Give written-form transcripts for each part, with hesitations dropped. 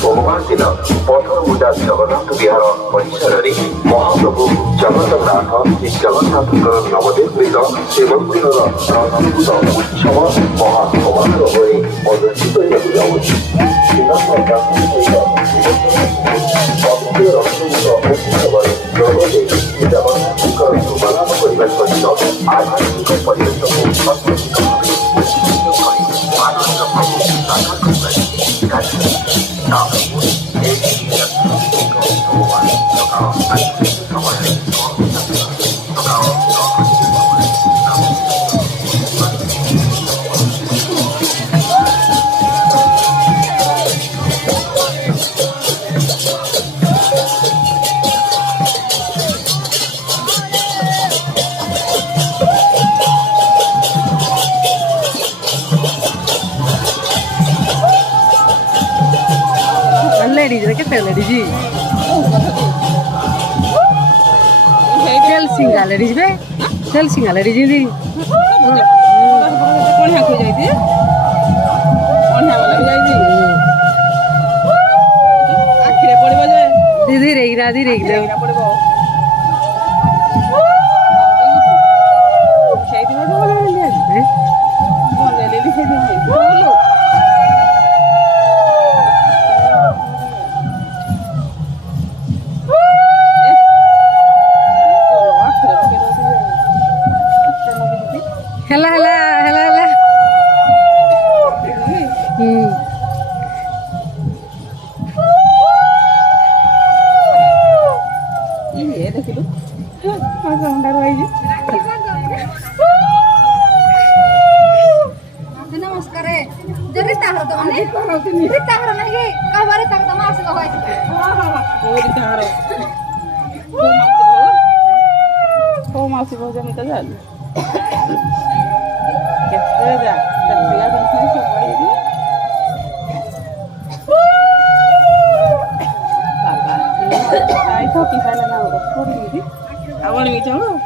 सोमवार दिन पथरमुंडा जगन्नाथ विहार परिसर में महाप्रभु जगन्नाथ श्री जगन्नाथ नवनिर्मित श्रीमंदिर रथोत्सव उत्सव महासमारोह अनुष्ठित आध्यात्मिक परिवेश ladies, ¿de qué tal, ladies? Single ladies, be? Tell single ladies, di. कौन है कोई जाती है कौन है वाला जाती है आखिरे पड़े बजे धीरे धीरे पड़े সেই দিন বলে লেলি সেই দিন বলো Hela. ये देख लो मजा अंदर वाइज नमस्कार जरी ताहर तो ने ताहर नाही का बारे तक तमा असं होय ओरी ताहर हो मावशी भोजन इथं झालं घेतलं जा तर तिला पण नाही सोपायची काय छोटी खायला ना थोडी दिली आवड मी चलो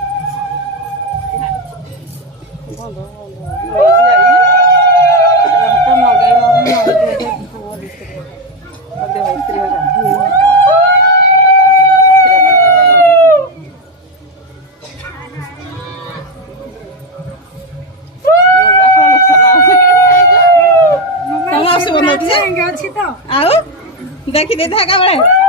देखी दे धागा बड़े